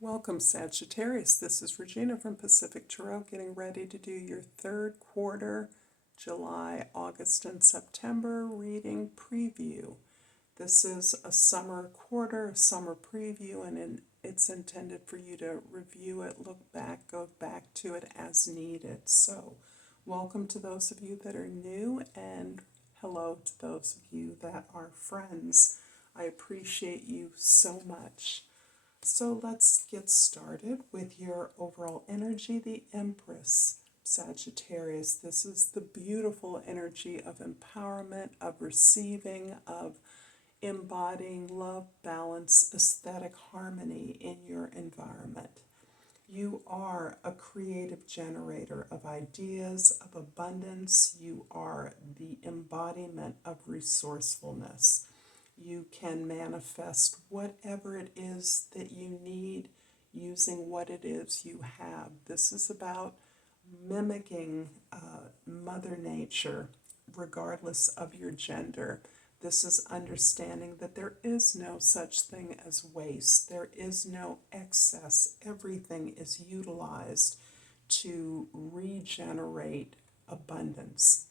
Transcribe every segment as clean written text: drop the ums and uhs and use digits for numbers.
Welcome, Sagittarius. This is Regina from Pacific Tarot, getting ready to do your third quarter, July, August, and September reading preview. This is a summer quarter, a summer preview, and it's intended for you to review it, look back, go back to it as needed. So, welcome to those of you that are new, and hello to those of you that are friends. I appreciate you so much. So let's get started with your overall energy, the Empress, Sagittarius. This is the beautiful energy of empowerment, of receiving, of embodying love, balance, aesthetic harmony in your environment. You are a creative generator of ideas, of abundance. You are the embodiment of resourcefulness. You can manifest whatever it is that you need using what it is you have. This is about mimicking Mother Nature, regardless of your gender. This is understanding that there is no such thing as waste. There is no excess. Everything is utilized to regenerate abundance.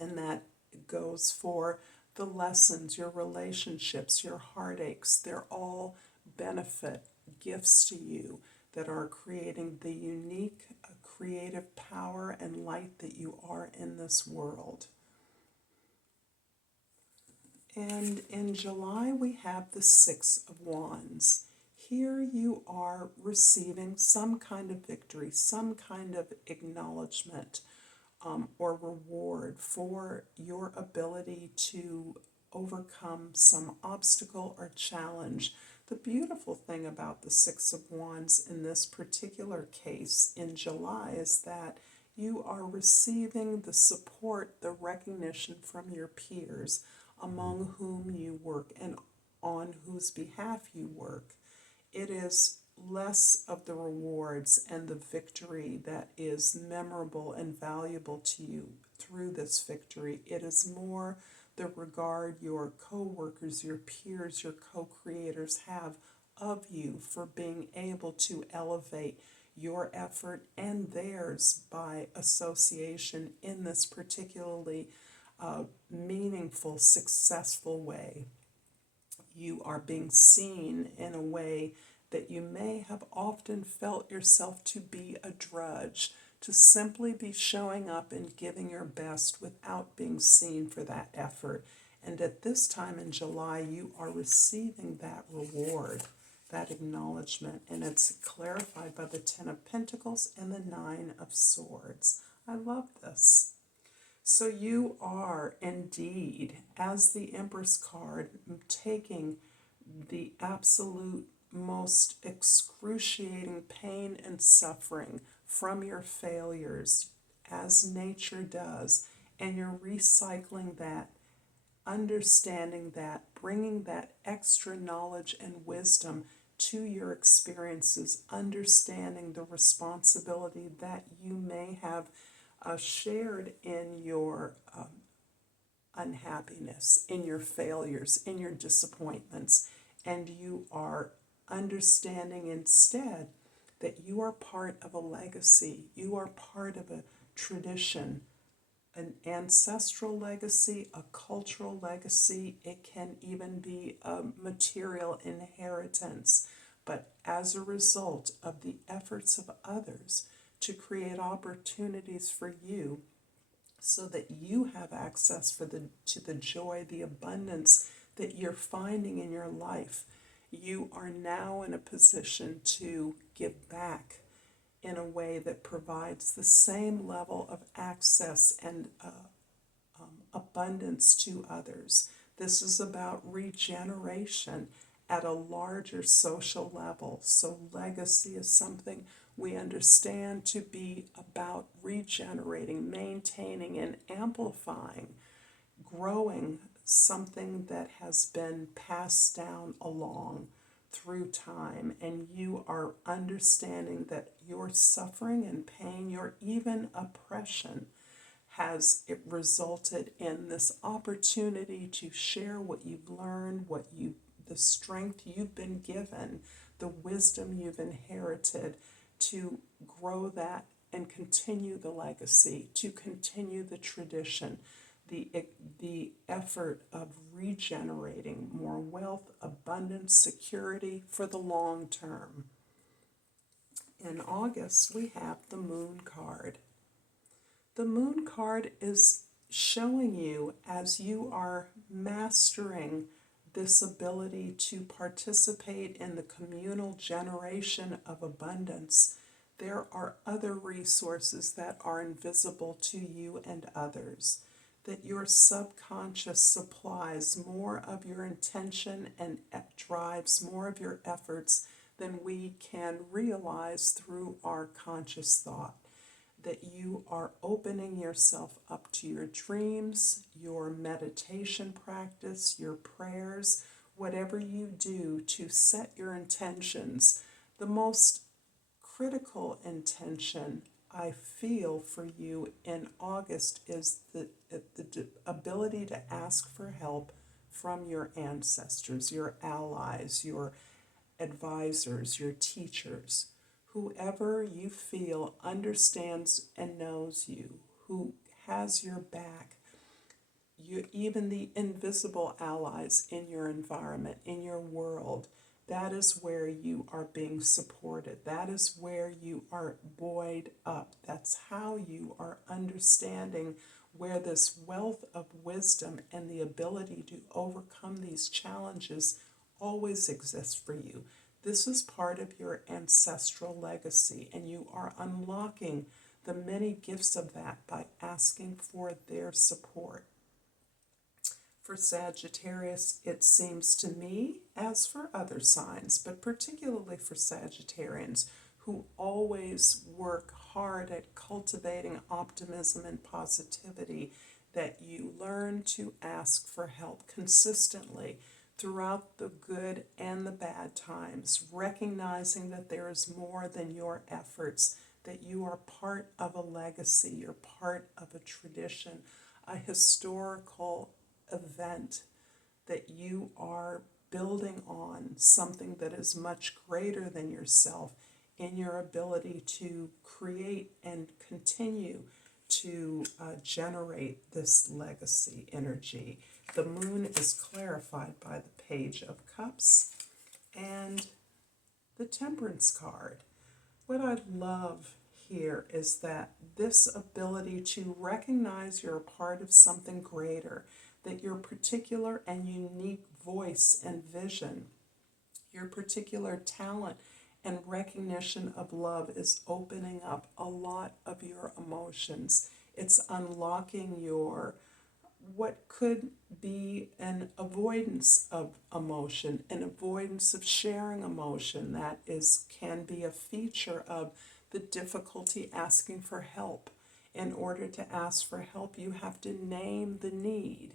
And that goes for the lessons, your relationships, your heartaches. They're all benefit gifts to you that are creating the unique creative power and light that you are in this world. And in July, we have the Six of Wands. Here you are receiving some kind of victory, some kind of acknowledgement or reward for your ability to overcome some obstacle or challenge. The beautiful thing about the Six of Wands in this particular case in July is that you are receiving the support, the recognition from your peers among whom you work and on whose behalf you work. It is less of the rewards and the victory that is memorable and valuable to you through this victory. It is more the regard your co-workers, your peers, your co-creators have of you for being able to elevate your effort and theirs by association in this particularly meaningful, successful way. You are being seen in a way that you may have often felt yourself to be a drudge, to simply be showing up and giving your best without being seen for that effort. And at this time in July, you are receiving that reward, that acknowledgement, and it's clarified by the Ten of Pentacles and the Nine of Swords. I love this. So you are indeed, as the Empress card, taking the absolute most excruciating pain and suffering from your failures, as nature does, and you're recycling that, understanding that, bringing that extra knowledge and wisdom to your experiences, understanding the responsibility that you may have shared in your unhappiness, in your failures, in your disappointments, and you are understanding instead that you are part of a legacy, you are part of a tradition, an ancestral legacy, a cultural legacy. It can even be a material inheritance. But as a result of the efforts of others to create opportunities for you so that you have access to the joy, the abundance that you're finding in your life, you are now in a position to give back in a way that provides the same level of access and abundance to others. This is about regeneration at a larger social level. So legacy is something we understand to be about regenerating, maintaining, and amplifying, growing something that has been passed down along through time. And you are understanding that your suffering and pain, your even oppression, has it resulted in this opportunity to share what you've learned, the strength you've been given, the wisdom you've inherited, to grow that and continue the legacy, to continue the tradition, the effort of regenerating more wealth, abundance, security for the long term. In August, we have the Moon card. The Moon card is showing you, as you are mastering this ability to participate in the communal generation of abundance, there are other resources that are invisible to you and others, that your subconscious supplies more of your intention and drives more of your efforts than we can realize through our conscious thought. That you are opening yourself up to your dreams, your meditation practice, your prayers, whatever you do to set your intentions. The most critical intention I feel for you in August is the ability to ask for help from your ancestors, your allies, your advisors, your teachers. Whoever you feel understands and knows you, who has your back, even the invisible allies in your environment, in your world, that is where you are being supported. That is where you are buoyed up. That's how you are understanding where this wealth of wisdom and the ability to overcome these challenges always exists for you. This is part of your ancestral legacy, and you are unlocking the many gifts of that by asking for their support. For Sagittarius, it seems to me, as for other signs, but particularly for Sagittarians, who always work hard at cultivating optimism and positivity, that you learn to ask for help consistently throughout the good and the bad times, recognizing that there is more than your efforts, that you are part of a legacy, you're part of a tradition, a historical event, that you are building on something that is much greater than yourself in your ability to create and continue to generate this legacy energy. The moon is clarified by the Page of Cups and the Temperance card. What I love here is that this ability to recognize you're a part of something greater, that your particular and unique voice and vision, your particular talent and recognition of love is opening up a lot of your emotions. It's unlocking your what could be an avoidance of emotion, an avoidance of sharing emotion. That can be a feature of the difficulty asking for help. In order to ask for help, you have to name the need.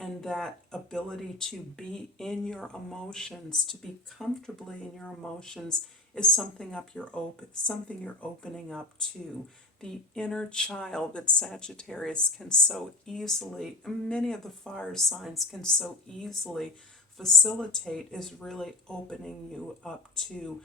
And that ability to be in your emotions, to be comfortably in your emotions, is something you're opening up to. The inner child that Sagittarius can so easily, many of the fire signs can so easily facilitate, is really opening you up to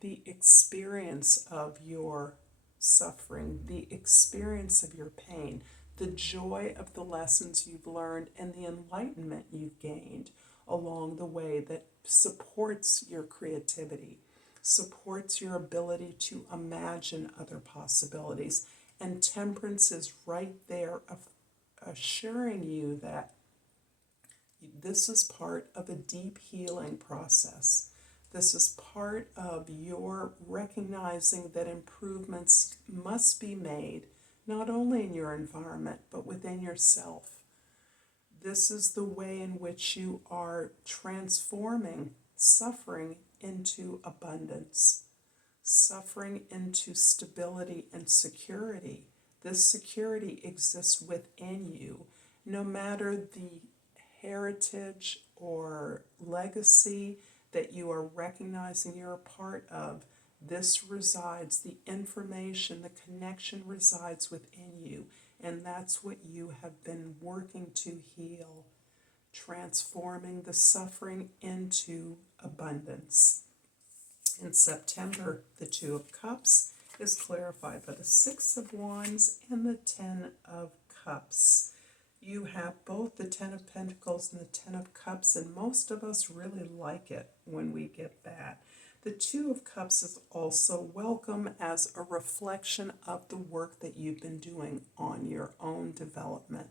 the experience of your suffering, the experience of your pain, the joy of the lessons you've learned, and the enlightenment you've gained along the way that supports your creativity, supports your ability to imagine other possibilities. And Temperance is right there assuring you that this is part of a deep healing process. This is part of your recognizing that improvements must be made, not only in your environment, but within yourself. This is the way in which you are transforming suffering into abundance, suffering into stability and security. This security exists within you, no matter the heritage or legacy that you are recognizing you're a part of. This resides, the information, the connection resides within you, and that's what you have been working to heal, transforming the suffering into abundance. In September, the Two of Cups is clarified by the Six of Wands and the Ten of Cups. You have both the Ten of Pentacles and the Ten of Cups, and most of us really like it when we get that. The Two of Cups is also welcome as a reflection of the work that you've been doing on your own development.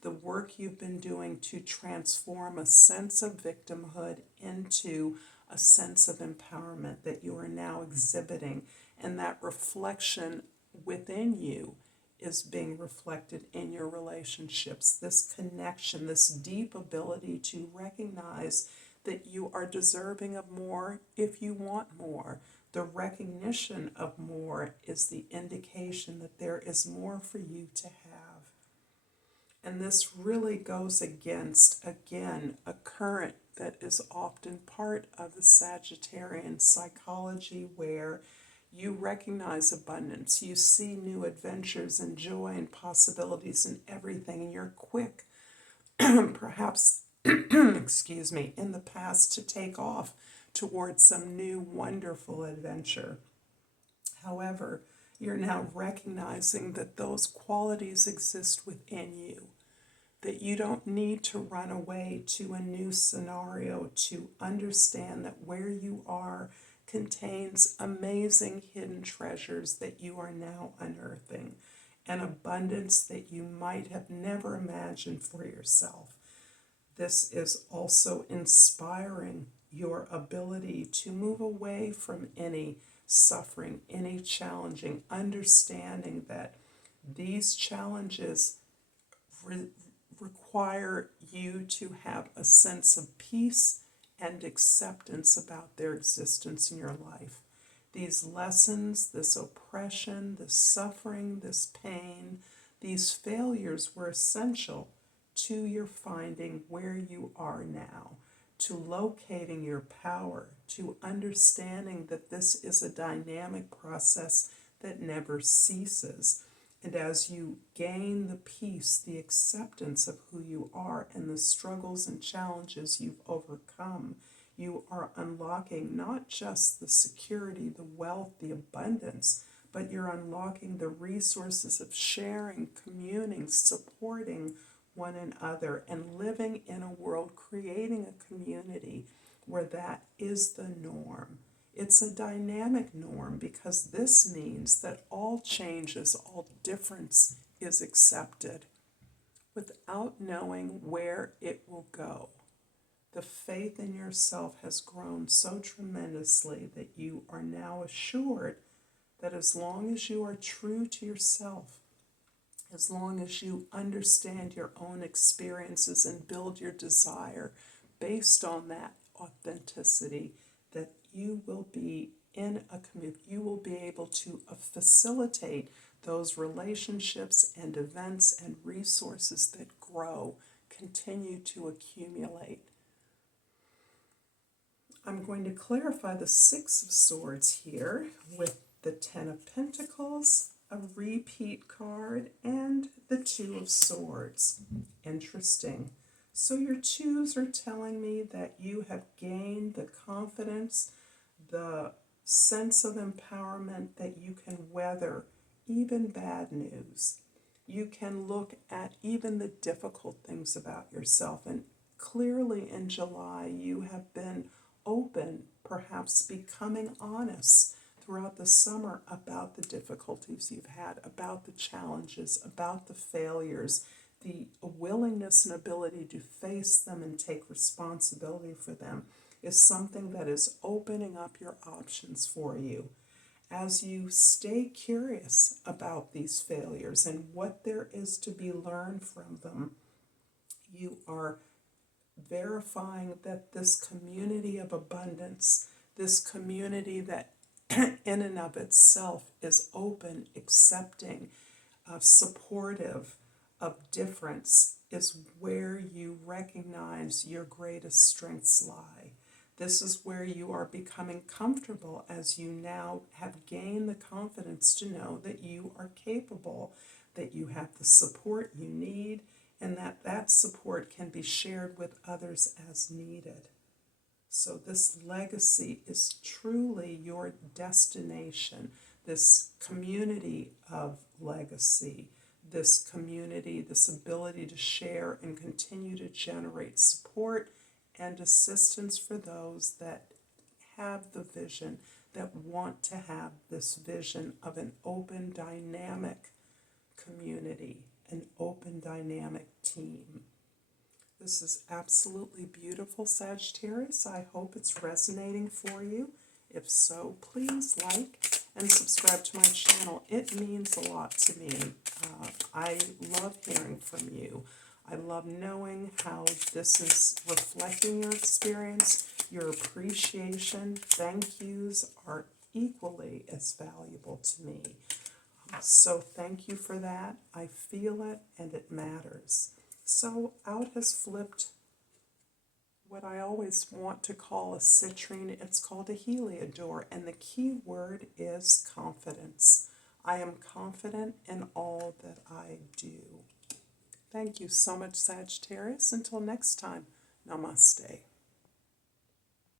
The work you've been doing to transform a sense of victimhood into a sense of empowerment that you are now exhibiting, and that reflection within you is being reflected in your relationships. This connection, this deep ability to recognize that you are deserving of more if you want more. The recognition of more is the indication that there is more for you to have. And this really goes against, again, a current that is often part of the Sagittarian psychology where you recognize abundance, you see new adventures and joy and possibilities in everything, and you're quick, perhaps, excuse me, in the past to take off towards some new wonderful adventure. However, you're now recognizing that those qualities exist within you, that you don't need to run away to a new scenario to understand that where you are contains amazing hidden treasures that you are now unearthing, an abundance that you might have never imagined for yourself. This is also inspiring your ability to move away from any suffering, any challenging, understanding that these challenges require you to have a sense of peace and acceptance about their existence in your life. These lessons, this oppression, this suffering, this pain, these failures were essential to your finding where you are now, to locating your power, to understanding that this is a dynamic process that never ceases. And as you gain the peace, the acceptance of who you are and the struggles and challenges you've overcome, you are unlocking not just the security, the wealth, the abundance, but you're unlocking the resources of sharing, communing, supporting one another, and living in a world, creating a community where that is the norm. It's a dynamic norm because this means that all changes, all difference is accepted without knowing where it will go. The faith in yourself has grown so tremendously that you are now assured that as long as you are true to yourself, as long as you understand your own experiences and build your desire based on that authenticity, that you will be in a community, you will be able to facilitate those relationships and events and resources that grow, continue to accumulate. I'm going to clarify the Six of Swords here with the Ten of Pentacles, a repeat card, and the Two of Swords. Interesting. So your twos are telling me that you have gained the confidence, the sense of empowerment that you can weather even bad news. You can look at even the difficult things about yourself. And clearly in July, you have been open, perhaps becoming honest throughout the summer about the difficulties you've had, about the challenges, about the failures, the willingness and ability to face them and take responsibility for them is something that is opening up your options for you. As you stay curious about these failures and what there is to be learned from them, you are verifying that this community of abundance, this community that in and of itself is open, accepting, supportive of difference, is where you recognize your greatest strengths lie. This is where you are becoming comfortable as you now have gained the confidence to know that you are capable, that you have the support you need, and that that support can be shared with others as needed. So this legacy is truly your destination, this community of legacy, this community, this ability to share and continue to generate support and assistance for those that have the vision, that want to have this vision of an open, dynamic community, an open, dynamic team. This is absolutely beautiful, Sagittarius. I hope it's resonating for you. If so, please like and subscribe to my channel. It means a lot to me. I love hearing from you. I love knowing how this is reflecting your experience, your appreciation. Thank yous are equally as valuable to me. So thank you for that. I feel it and it matters. So out has flipped what I always want to call a citrine. It's called a heliodor, and the key word is confidence. I am confident in all that I do. Thank you so much, Sagittarius. Until next time, Namaste.